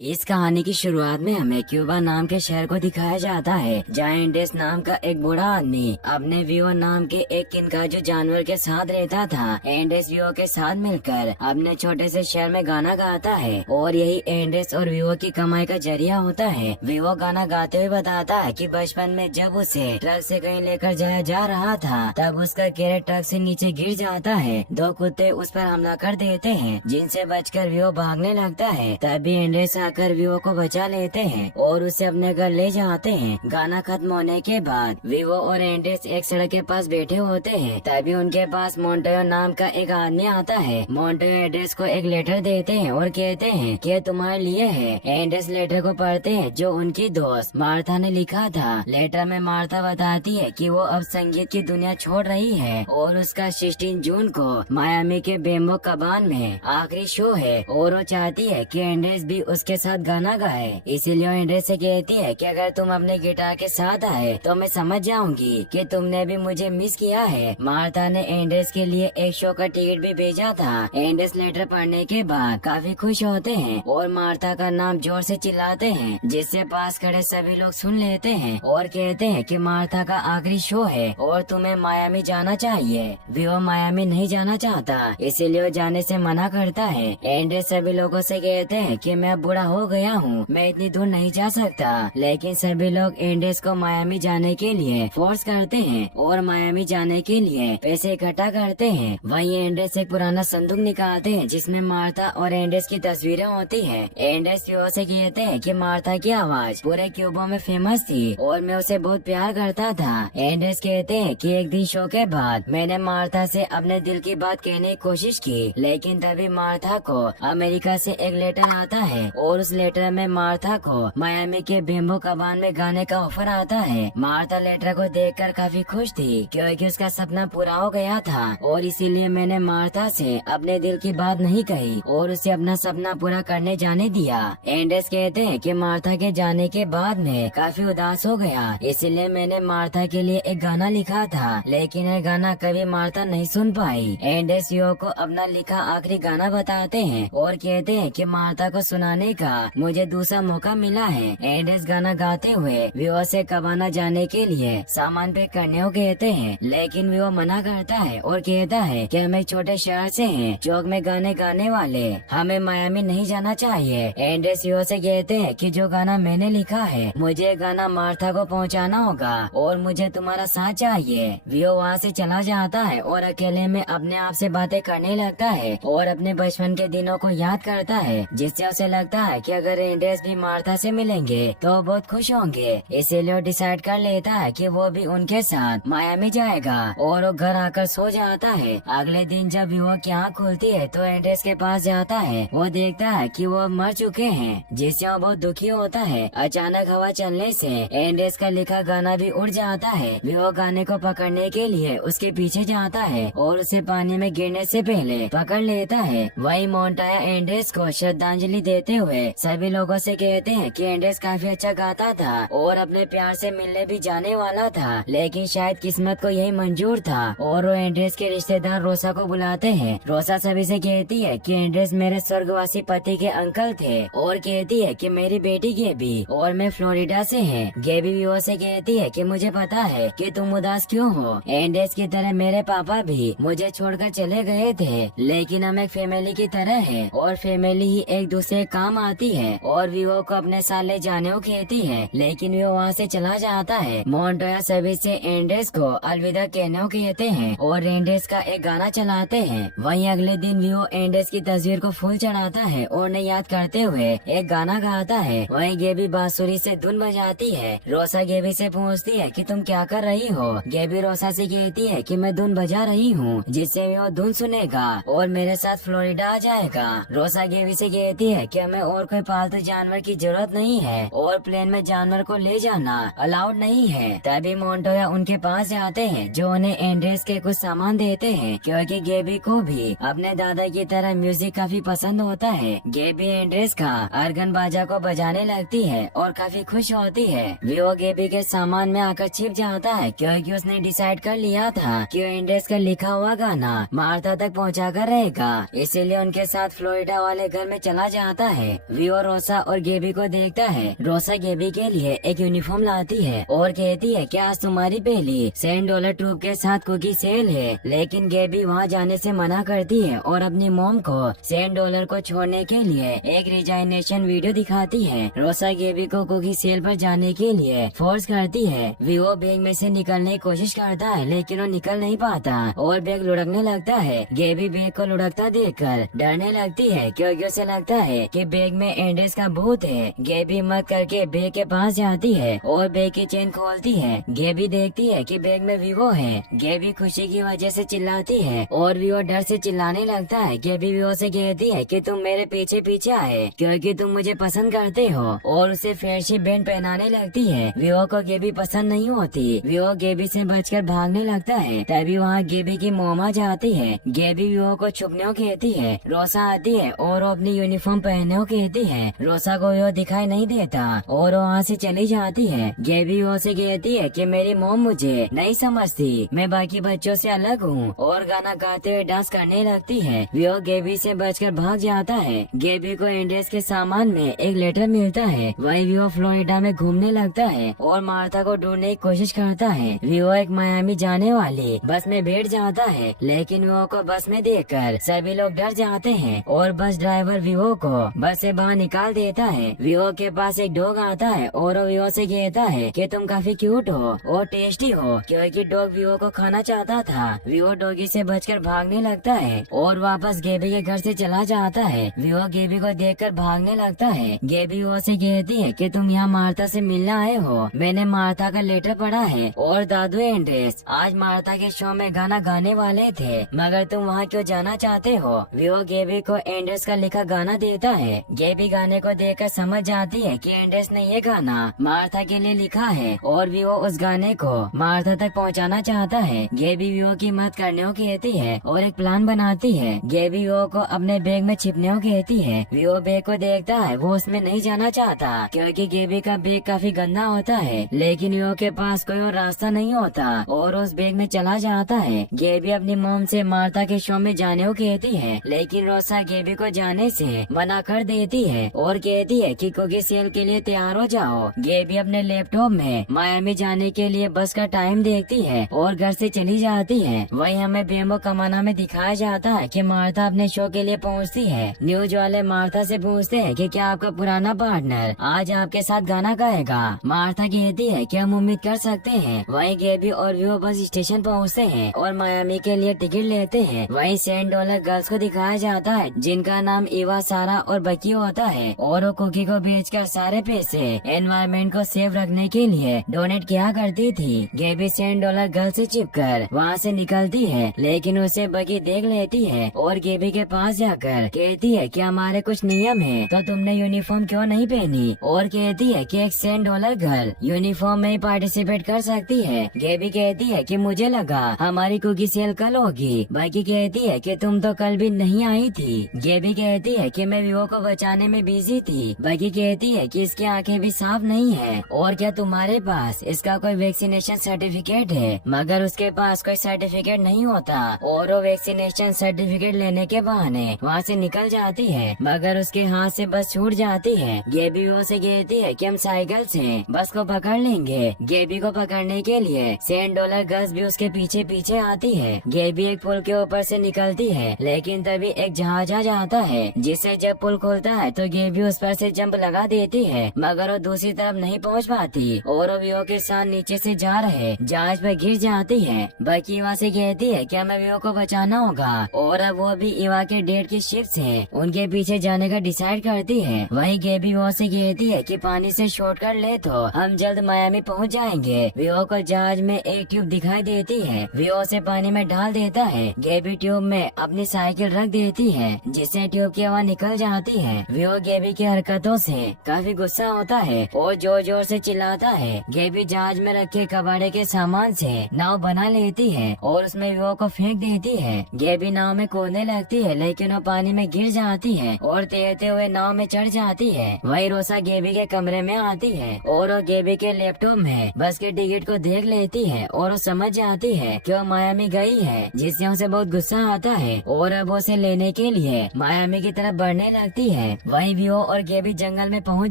इस कहानी की शुरुआत में हमें क्यूबा नाम के शहर को दिखाया जाता है, जहाँ एंडेस नाम का एक बूढ़ा आदमी अपने वियो नाम के एक किनकाजू जानवर के साथ रहता था। एंडेस वियो के साथ मिलकर अपने छोटे से शहर में गाना गाता है और यही एंडेस और वियो की कमाई का जरिया होता है। वियो गाना गाते हुए बताता है कि बचपन में जब उसे ट्रक से कहीं लेकर जाया जा रहा था, तब उसका कैरेट ट्रक से नीचे गिर जाता है। दो कुत्ते उस पर हमला कर देते हैं, जिनसे बचकर वियो भागने लगता है। तभी एंडेस आकर विवो को बचा लेते हैं और उसे अपने घर ले जाते हैं। गाना खत्म होने के बाद विवो और एंडेस एक सड़क के पास बैठे होते हैं। तभी उनके पास मोंटेयो नाम का एक आदमी आता है। मोंटेयो एंडेस को एक लेटर देते हैं और कहते हैं कि तुम्हारे लिए है। एंडेस लेटर को पढ़ते हैं जो उनकी दोस्त मार्था ने लिखा था। लेटर में मार्था बताती है कि वो अब संगीत की दुनिया छोड़ रही है और उसका 16 जून को मायामी के बेम्बो कबान में आखिरी शो है और वो चाहती है कि एंडेस भी उसके साथ गाना गाए। इसीलिए एंड्रेस से कहती है कि अगर तुम अपने गिटार के साथ आए तो मैं समझ जाऊंगी कि तुमने भी मुझे मिस किया है। मार्था ने एंड्रेस के लिए एक शो का टिकट भी भेजा था। एंड्रेस लेटर पढ़ने के बाद काफी खुश होते हैं और मार्था का नाम जोर से चिल्लाते हैं, जिससे पास खड़े सभी लोग सुन लेते हैं और कहते हैं कि मार्था का आखिरी शो है और तुम्हें मायामी जाना चाहिए। वो मायामी नहीं जाना चाहता, इसीलिए वो जाने से मना करता है। एंड्रेस सभी लोगों से कहते हैं कि मैं बुरा हो गया हूँ, मैं इतनी दूर नहीं जा सकता। लेकिन सभी लोग एंडेस को मायामी जाने के लिए फोर्स करते हैं और मायामी जाने के लिए पैसे इकट्ठा करते हैं। वहीं एंडेस एक पुराना संदूक निकालते हैं जिसमें मार्था और एंडेस की तस्वीरें होती हैं। एंडेस वियो से कहते हैं कि मार्था की आवाज पूरे क्यूबा में फेमस थी और मैं उसे बहुत प्यार करता था। एंडेस कहते हैं कि एक दिन शो के बाद मैंने मार्था से अपने दिल की बात कहने की कोशिश की, लेकिन तभी मार्था को अमेरिका से एक लेटर आता है और उस लेटर में मार्था को मायामी के बेम्बो कबान में गाने का ऑफर आता है। मार्था लेटर को देखकर काफी खुश थी क्योंकि उसका सपना पूरा हो गया था और इसीलिए मैंने मार्था से अपने दिल की बात नहीं कही और उसे अपना सपना पूरा करने जाने दिया। एंडेस कहते हैं कि मार्था के जाने के बाद मैं काफी उदास हो गया, इसीलिए मैंने मार्था के लिए एक गाना लिखा था, लेकिन यह गाना कभी मार्था नहीं सुन पाई। एंडेस वियो को अपना लिखा आखिरी गाना बताते हैं और कहते हैं कि मार्था को सुनाने का मुझे दूसरा मौका मिला है। एंडेस गाना गाते हुए वियो से कबाना जाने के लिए सामान पैक करने को कहते हैं, लेकिन वियो मना करता है और कहता है कि हम एक छोटे शहर से हैं, चौक में गाने गाने वाले, हमें मायामी नहीं जाना चाहिए। एंडेस वियो से कहते हैं कि जो गाना मैंने लिखा है मुझे गाना मार्था को पहुंचाना होगा और मुझे तुम्हारा साथ चाहिए। वियो वहाँ से चला जाता है और अकेले में अपने आप से बातें करने लगता है और अपने बचपन के दिनों को याद करता है, जिससे उसे लगता है कि अगर एंडेस भी मार्था से मिलेंगे तो वो बहुत खुश होंगे। इसीलिए वो डिसाइड कर लेता है कि वो भी उनके साथ मायामी जाएगा और वो घर आकर सो जाता है। अगले दिन जब वियो की आँख खुलती है तो एंडेस के पास जाता है। वो देखता है कि वो मर चुके हैं, जिससे वो बहुत दुखी होता है। अचानक हवा चलने से एंडेस का लिखा गाना भी उड़ जाता है। वियो गाने को पकड़ने के लिए उसके पीछे जाता है और उसे पानी में गिरने से पहले पकड़ लेता है। वही मोंटाया एंडेस को श्रद्धांजलि देते हुए सभी लोगों से कहते हैं कि एंडेस काफी अच्छा गाता था और अपने प्यार से मिलने भी जाने वाला था, लेकिन शायद किस्मत को यही मंजूर था और वो एंडेस के रिश्तेदार रोसा को बुलाते हैं। रोसा सभी से कहती है कि एंडेस मेरे स्वर्गवासी पति के अंकल थे और कहती है कि मेरी बेटी गेबी और मैं फ्लोरिडा से है। गेबी वियो से कहती है कि मुझे पता है कि तुम उदास क्यों हो। एंडेस की तरह मेरे पापा भी मुझे छोड़कर चले गए थे, लेकिन हम एक फैमिली की तरह है और फैमिली ही एक दूसरे काम आती है। और विवो को अपने साथ ले जाने को कहती है, लेकिन वो वहाँ से चला जाता है। मोंटोया सभी से एंडेस को अलविदा कहने को कहते हैं और एंडेस का एक गाना चलाते हैं। वहीं अगले दिन विवो एंडेस की तस्वीर को फूल चढ़ाता है और उन्हें याद करते हुए एक गाना गाता है। वहीं गेबी बांसुरी से धुन बजाती है। रोसा गेबी से पूछती है कि तुम क्या कर रही हो। गेबी रोसा से कहती है कि मैं धुन बजा रही हूँ, जिससे वो धुन सुनेगा और मेरे साथ फ्लोरिडा आ जाएगा। रोसा गेबी से कहती है कि हमें और कोई पालतू जानवर की जरूरत नहीं है और प्लेन में जानवर को ले जाना अलाउड नहीं है। तभी मोंटोया उनके पास जाते हैं जो उन्हें एंड्रेस के कुछ सामान देते हैं, क्योंकि गेबी को भी अपने दादा की तरह म्यूजिक काफी पसंद होता है। गेबी एंड्रेस का अर्गन बाजा को बजाने लगती है और काफी खुश होती है। वो गेबी के सामान में आकर छिप जाता है क्योंकि उसने डिसाइड कर लिया था कि एंड्रेस का लिखा हुआ गाना मार्था तक पहुँचा कर रहेगा, इसीलिए उनके साथ फ्लोरिडा वाले घर में चला जाता है। वियो रोसा और गेबी को देखता है। रोसा गेबी के लिए एक यूनिफॉर्म लाती है और कहती है कि आज तुम्हारी पहली $100 ट्रूप के साथ कुकी सेल है, लेकिन गेबी वहाँ जाने से मना करती है और अपनी मॉम को $100 को छोड़ने के लिए एक रिजाइनेशन वीडियो दिखाती है। रोसा गेबी को कुकी सेल पर जाने के लिए फोर्स करती है। वियो बैग में से निकलने की कोशिश करता है, लेकिन वो निकल नहीं पाता और बैग लुढ़कने लगता है। गेबी बैग को लुढ़कता देखकर डरने लगती है, क्योंकि उसे लगता है कि बैग में एंडेस का भूत है। गेबी हिम्मत करके बैग के पास जाती है और बैग की चेन खोलती है। गेबी देखती है कि बैग में विवो है। गेबी खुशी की वजह से चिल्लाती है और विवो डर से चिल्लाने लगता है। गेबी विवो से कहती है कि तुम मेरे पीछे पीछे आए क्योंकि तुम मुझे पसंद करते हो, और उसे फ्रेंडशिप बैंड पहनाने लगती है। विवो को गेबी पसंद नहीं होती। विवो गेबी से बचकर भागने लगता है। तभी वहाँ गेबी की मोमा जाती है। गेबी विवो को छुपने को कहती है। रोसा आती है और वो अपनी यूनिफॉर्म पहनने को कहती है। रोसा को विवो दिखाई नहीं देता और वो वहाँ से चली जाती है। गेबी विवो से कहती है कि मेरी मोम मुझे नहीं समझती, मैं बाकी बच्चों से अलग हूँ, और गाना गाते हुए डांस करने लगती है। विवो गेबी से बचकर भाग जाता है। गेबी को एंडेस के सामान में एक लेटर मिलता है। वही विवो फ्लोरिडा में घूमने लगता है और मार्था को ढूंढने की कोशिश करता है। विवो एक मायामी जाने वाली बस में बैठ जाता है, लेकिन विवो को बस में देखकर सभी लोग डर जाते हैं और बस ड्राइवर विवो को बस से बाहर निकाल देता है। विवो के पास एक डॉग आता है और वो विवो से कहता है कि तुम काफी क्यूट हो और टेस्टी हो, क्योंकि डॉग विवो को खाना चाहता था। विवो डॉगी से बचकर भागने लगता है और वापस गेबी के घर से चला जाता है। विवो गेबी को देखकर भागने लगता है। गेबी विवो से कहती है कि तुम यहाँ मार्था से मिलने आए हो, मैंने मार्था का लेटर पढ़ा है और दादू एंड्रेस आज मार्था के शो में गाना गाने वाले थे, मगर तुम वहाँ क्यों जाना चाहते हो। विवो गेबी को एंड्रेस का लिखा गाना देता है। गेबी गाने को देखकर समझ जाती है कि एंड्रेस ने ये गाना मार्था के लिए लिखा है और विवो उस गाने को मार्था तक पहुँचाना चाहता है। गेबी विवो की मदद करने को कहती है और एक प्लान बनाती है। गेबी विवो को अपने बैग में छिपने को कहती है। विवो बैग को देखता है, वो उसमें नहीं जाना चाहता क्योंकि गेबी का बैग काफी गंदा होता है, लेकिन विवो के पास कोई और रास्ता नहीं होता और उस बैग में चला जाता है। गेबी अपनी मोम से मार्था के शो में जाने को कहती है, लेकिन रोसा गेबी को जाने से मना कर देती है और कहती है कि कुकी सेल के लिए तैयार हो जाओ। गेबी अपने लैपटॉप में मायामी जाने के लिए बस का टाइम देखती है और घर से चली जाती है। वहीं हमें बेम्बो कमाना में दिखाया जाता है कि मार्था अपने शो के लिए पहुंचती है। न्यूज वाले मार्था से पूछते हैं कि क्या आपका पुराना पार्टनर आज आपके साथ गाना गाएगा। मार्था कहती है कि हम उम्मीद कर सकते हैं। वहीं गेबी और विवो बस स्टेशन पहुंचते हैं और मायामी के लिए टिकट लेते हैं। वहीं $100 गर्ल्स को दिखाया जाता है जिनका नाम इवा, सारा और बकी होता है और वो कुकी को बेचकर सारे पैसे एनवायरमेंट को सेफ रखने के लिए डोनेट किया करती थी। गेबी $100 गर्ल से चिपकर वहाँ से निकलती है, लेकिन उसे बकी देख लेती है और गेबी के पास जाकर कहती है कि हमारे कुछ नियम है, तो तुमने यूनिफॉर्म क्यों नहीं पहनी, और कहती है कि एक $100 गर्ल यूनिफॉर्म में ही पार्टिसिपेट कर सकती है। गेबी कहती है कि मुझे लगा हमारी कुकी सेल कल होगी। बकी कहती है कि तुम तो कल भी नहीं आई थी। गेबी कहती है कि मैं विवो को बचाने में बिजी थी। बकी कहती है कि इसकी आंखें भी साफ नहीं है, और क्या तुम्हारे पास इसका कोई वैक्सीनेशन सर्टिफिकेट है, मगर उसके पास कोई सर्टिफिकेट नहीं होता और वो वैक्सीनेशन सर्टिफिकेट लेने के बहाने वहाँ से निकल जाती है, मगर उसके हाथ से बस छूट जाती है। गेबी विवो से कहती है कि हम साइकिल से बस को पकड़ लेंगे। गेबी को पकड़ने के लिए $100 गर्ल्स भी उसके पीछे पीछे आती है। गेबी एक पुल के ऊपर से निकलती है, लेकिन तभी एक जहाज आ जाता है, जिससे जब पुल खुलता है तो गेबी उस पर से जंप लगा देती है, मगर वो दूसरी तरफ नहीं पहुंच पाती और वो विवो के साथ नीचे से जा रहे जहाज पर गिर जाती है। बकी इवा से कहती है कि हमें विवो को बचाना होगा, और अब वो भी इवा के डेट की शिप से उनके पीछे जाने का डिसाइड करती है। वहीं गेबी विवो से कहती है कि पानी से शॉर्टकट ले तो हम जल्द मायामी पहुंच जाएंगे। विवो को जहाज में एक ट्यूब दिखाई देती है, विवो से पानी में डाल देता है। गेबी ट्यूब में अपनी साइकिल रख देती है, जिससे ट्यूब की हवा निकल जाती है। विवो गेबी की हरकतों से काफी गुस्सा होता है और जोर जोर से चिल्लाता है। गेबी जहाज में रखे कबाड़े के सामान से नाव बना लेती है और उसमें विवो को फेंक देती है। गेबी नाव में कूदने लगती है, लेकिन वो पानी में गिर जाती है और तैरते हुए नाव में चढ़ जाती है। वहीं रोसा गेबी के कमरे में आती है और वो गेबी के लैपटॉप में बस के टिकट को देख लेती है और वो समझ जाती है कि वो मायामी गई है, जिससे उसे बहुत गुस्सा आता है और अब उसे लेने के लिए मायामी की तरफ बढ़ने लगती है। वहीं वियो और गेबी जंगल में पहुंच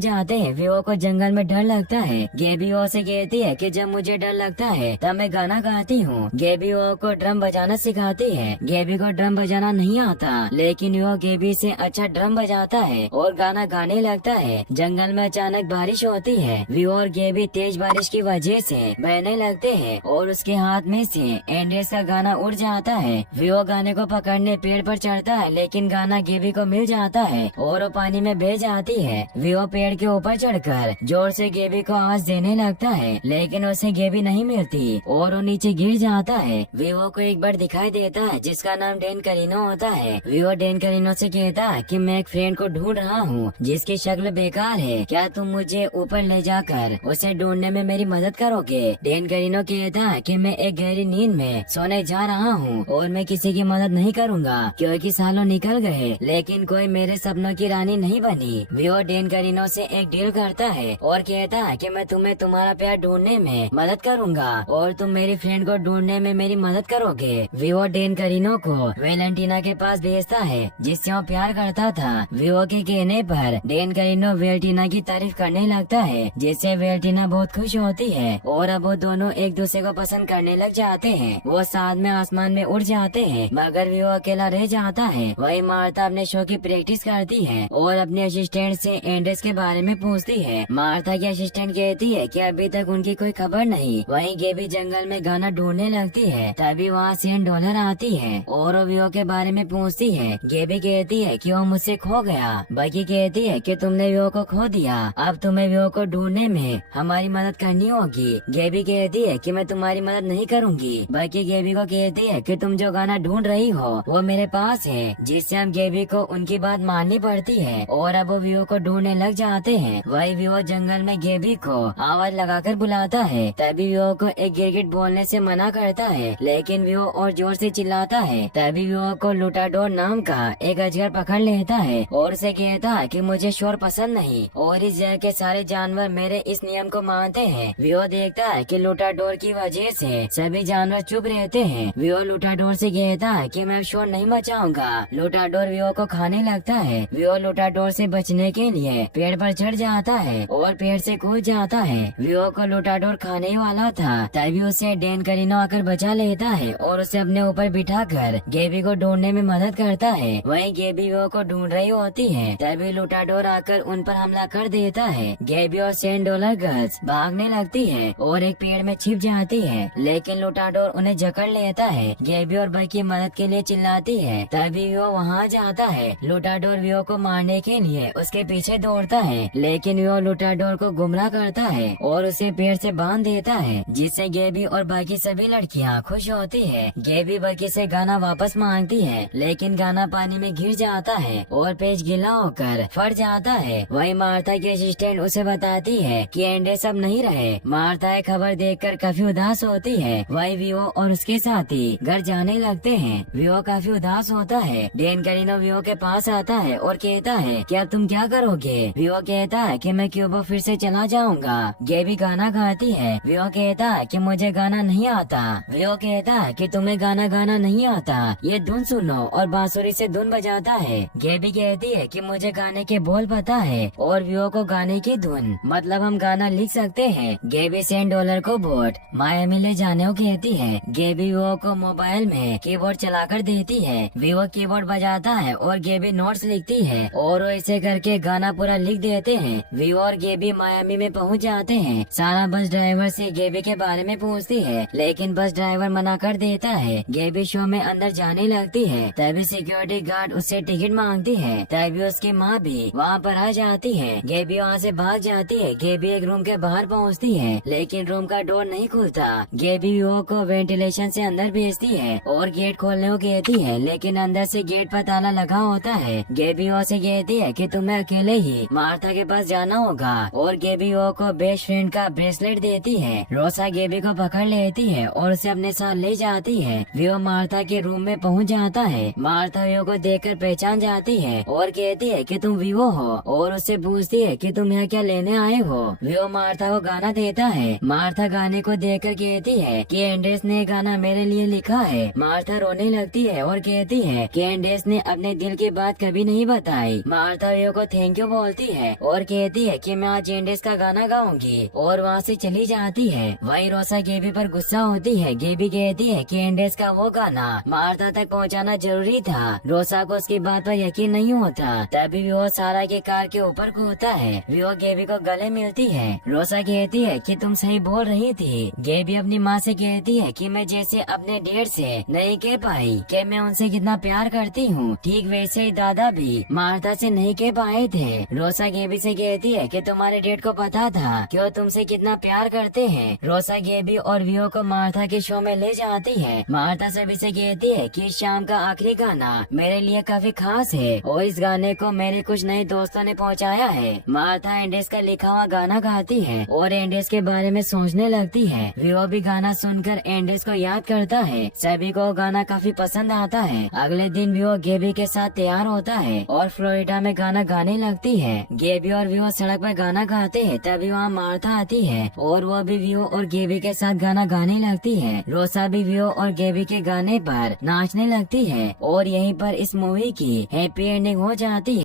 जाते हैं। वियो को जंगल में डर लगता है। गेबी वियो से कहती है कि जब मुझे डर लगता है तब मैं गाना गाती हूँ। गेबी वियो को ड्रम बजाना सिखाती है। गेबी को ड्रम बजाना नहीं आता, लेकिन वियो गेबी से अच्छा ड्रम बजाता है और गाना गाने लगता है। जंगल में अचानक बारिश होती है। वियो और गेबी तेज बारिश की वजह से बहने लगते हैं और उसके हाथ में से एंडेस का गाना उड़ जाता है। वियो गाने को पकड़ने पेड़ पर चढ़ता है, लेकिन गाना गेबी को मिल जाता है और वो पानी में बह जाती है। वियो पेड़ के ऊपर चढ़कर जोर से गेबी को आवाज देने लगता है, लेकिन उसे गेबी नहीं मिलती और वो नीचे गिर जाता है। वियो को एक बर्ड दिखाई देता है जिसका नाम डेन करीनो होता है। वियो डेन करीनो से कहता है कि मैं एक फ्रेंड को ढूंढ रहा हूँ जिसकी शक्ल बेकार है, क्या तुम मुझे ऊपर ले जाकर उसे ढूंढने में मेरी मदद करोगे? डेन करीनो कहता है कि मैं एक गहरी नींद में सोने जा रहा हूँ और मैं किसी की मदद नहीं करूँगा क्योंकि सालों निकल गए, लेकिन कोई मेरे सपनों की रानी नहीं बनी। वियो डेन करीनो से एक डील करता है और कहता है कि मैं तुम्हें तुम्हारा प्यार ढूंढने में मदद करूँगा और तुम मेरी फ्रेंड को ढूंढने में मेरी मदद करोगे। वियो डेन करीनो को वेलेंटीना के पास भेजता है जिससे वो प्यार करता था। वियो के कहने पर डेन करीनो वेलेंटीना की तारीफ करने लगता है, जिससे वेलेंटीना बहुत खुश होती है और अब वो दोनों एक दूसरे को पसंद करने लग जाते हैं। वो साथ में आसमान में उड़ जाते हैं, मगर वियो अकेला रह जाता है। वही मार्था अपने शो की प्रैक्टिस करती है और अपने असिस्टेंट से एंडेस के बारे में पूछती है। मार्था की असिस्टेंट कहती है कि अभी तक उनकी कोई खबर नहीं। वहीं गेबी जंगल में गाना ढूंढने लगती है, तभी वहाँ $100 आती है और वो वियो के बारे में पूछती है। गेबी कहती है कि वो मुझसे खो गया। बकी कहती है कि तुमने वियो को खो दिया, अब तुम्हें वियो को ढूंढने में हमारी मदद करनी होगी। गेबी कहती है कि मैं तुम्हारी मदद नहीं करूँगी। बकी गेबी को कहती है कि तुम जो गाना ढूंढ रही हो वो मेरे पास है, जिससे हम गेबी को उनकी बात माननी पड़ती है और अब वो वियो को ढूंढने लग जाते हैं। वही वियो जंगल में गेबी को आवाज लगाकर बुलाता है, तभी वियो को एक गिरगिट बोलने से मना करता है, लेकिन वियो और जोर से चिल्लाता है। तभी वियो को लुटाडोर नाम का एक अजगर पकड़ लेता है और उसे कहता है कि मुझे शोर पसंद नहीं और इस जगह के सारे जानवर मेरे इस नियम को मानते हैं। वियो देखता है कि लुटाडोर की वजह से सभी जानवर चुप रहते हैं। वियो लुटाडोर से कहता है कि मैं शोर नहीं मचाऊंगा। लुटाडोर वियो को खाने लगता है। वियो लुटाडोर से बचने के लिए पेड़ पर चढ़ जाता है और पेड़ से कूद जाता है। वियो को लुटाडोर खाने वाला था, तभी उसे डेन करीनो आकर बचा लेता है और उसे अपने ऊपर बिठाकर गेबी को ढूंढने में मदद करता है। वहीं गेबी वियो को ढूंढ रही होती है, तभी लुटाडोर आकर उन पर हमला कर देता है। गेबी और $100 गर्ल्स भागने लगती है और एक पेड़ में छिप जाती है, लेकिन लुटाडोर उन्हें जकड़ लेता है। गेबी और बकी मदद के लिए चिल्लाती है, तभी वियो वहाँ जाता है। लुटाडोर वियो को मारने के लिए उसके पीछे दौड़ता है, लेकिन वियो लुटाडोर को गुमराह करता है और उसे पेड़ से बांध देता है, जिससे गेबी और बाकी सभी लड़कियाँ खुश होती है। गेबी बकी से गाना वापस मांगती है, लेकिन गाना पानी में गिर जाता है और पेज गीला होकर फट जाता है। वही मार्था की असिस्टेंट उसे बताती है कि एंडेस अब नहीं रहे। मार्था ये खबर देखकर काफी उदास होती है। वही वियो और उसके साथी घर जाने लगते हैं। वियो काफी उदास होता है। डेन करीनो वियो के पास आता है और कहता है कि अब तुम क्या करोगे? वियो कहता है कि मैं क्यूबा फिर से चला जाऊंगा। गेबी गाना गाती है। वियो कहता है कि मुझे गाना नहीं आता। वियो कहता है कि तुम्हें गाना गाना नहीं आता, ये धुन सुनो, और बांसुरी से धुन बजाता है। गेबी कहती है कि मुझे गाने के बोल पता है और वियो को गाने की धुन, मतलब हम गाना लिख सकते हैं। गेबी $100 को बोट मायामी ले जाने को कहती है। गेबी वियो को मोबाइल में कीबोर्ड चलाकर देती है। वियो कीबोर्ड बजाता है और गेबी नोट्स लिखती है और वो ऐसे करके गाना पूरा लिख देते हैं। वियो और गेबी मायामी में पहुंच जाते हैं। सारा बस ड्राइवर से गेबी के बारे में पूछती है, लेकिन बस ड्राइवर मना कर देता है। गेबी शो में अंदर जाने लगती है, तभी सिक्योरिटी गार्ड उससे टिकट मांगती है। तभी उसकी माँ भी वहाँ पर आ जाती है। गेबी वहाँ से भाग जाती है। गेबी एक रूम के बाहर पहुँचती है, लेकिन रूम का डोर नहीं खुलता। गेबी वियो को वेंटिलेशन से अंदर भेजती है और गेट खोलने को कहती है, लेकिन अंदर से गेट पर ताला लगा होता है। गेबी वियो से कहती है कि तुम्हें अकेले ही मार्था के पास जाना होगा और गेबी वियो को बेस्ट फ्रेंड का ब्रेसलेट देती है। रोसा गेबी को पकड़ लेती है और उसे अपने साथ ले जाती है। वियो मार्था के रूम में पहुंच जाता है। मार्था वियो को देखकर पहचान जाती है और कहती है कि तुम वियो हो और उससे पूछती है कि तुम यहाँ क्या लेने आए हो। वियो मार्था को गाना देता है। मार्था गाने को देखकर कहती है कि एंडेस ने गाना मेरे लिए लिखा है। मार्था रोने लगती है और कहती है कि एंडेस ने अपने दिल की बात कभी नहीं बताई। भाई। मार्था वियो को थैंक यू बोलती है और कहती है कि मैं आज एंडेस का गाना गाऊंगी और वहाँ से चली जाती है। वहीं रोसा गेबी पर गुस्सा होती है। गेबी कहती है कि एंडेस का वो गाना मार्था तक पहुँचाना जरूरी था। रोसा को उसकी बात पर यकीन नहीं होता। तभी वो सारा के कार के ऊपर कूदता है। वो गेबी को गले मिलती है। रोसा कहती है कि तुम सही बोल रही थी। गेबी अपनी माँ से कहती है कि मैं जैसे अपने डैड से नहीं कह पाई कि मैं उनसे कितना प्यार करती हूँ, ठीक वैसे ही दादा भी मार्था से नहीं कह पाए थे। रोसा गेबी से कहती है कि तुम्हारे डैड को पता था कि वो तुमसे कितना प्यार करते हैं। रोसा गेबी और वियो को मार्था के शो में ले जाती है। मार्था सभी से कहती है कि इस शाम का आखिरी गाना मेरे लिए काफी खास है और इस गाने को मेरे कुछ नए दोस्तों ने पहुंचाया है। मार्था एंडेस का लिखा हुआ गाना गाती है और एंडेस के बारे में सोचने लगती है। वियो भी गाना सुनकर एंडेस को याद करता है। सभी को गाना काफी पसंद आता है। अगले दिन वियो गेबी के साथ तैयार होता है और फ्लोरिडा में गाना गाने लगती है। गेबी और वियो सड़क पर गाना गाते हैं। तभी वहाँ मार्था आती है और वो भी वियो और गेबी के साथ गाना गाने लगती है। रोसा भी वियो और गेबी के गाने पर नाचने लगती है और यहीं पर इस मूवी की हैप्पी एंडिंग हो जाती है।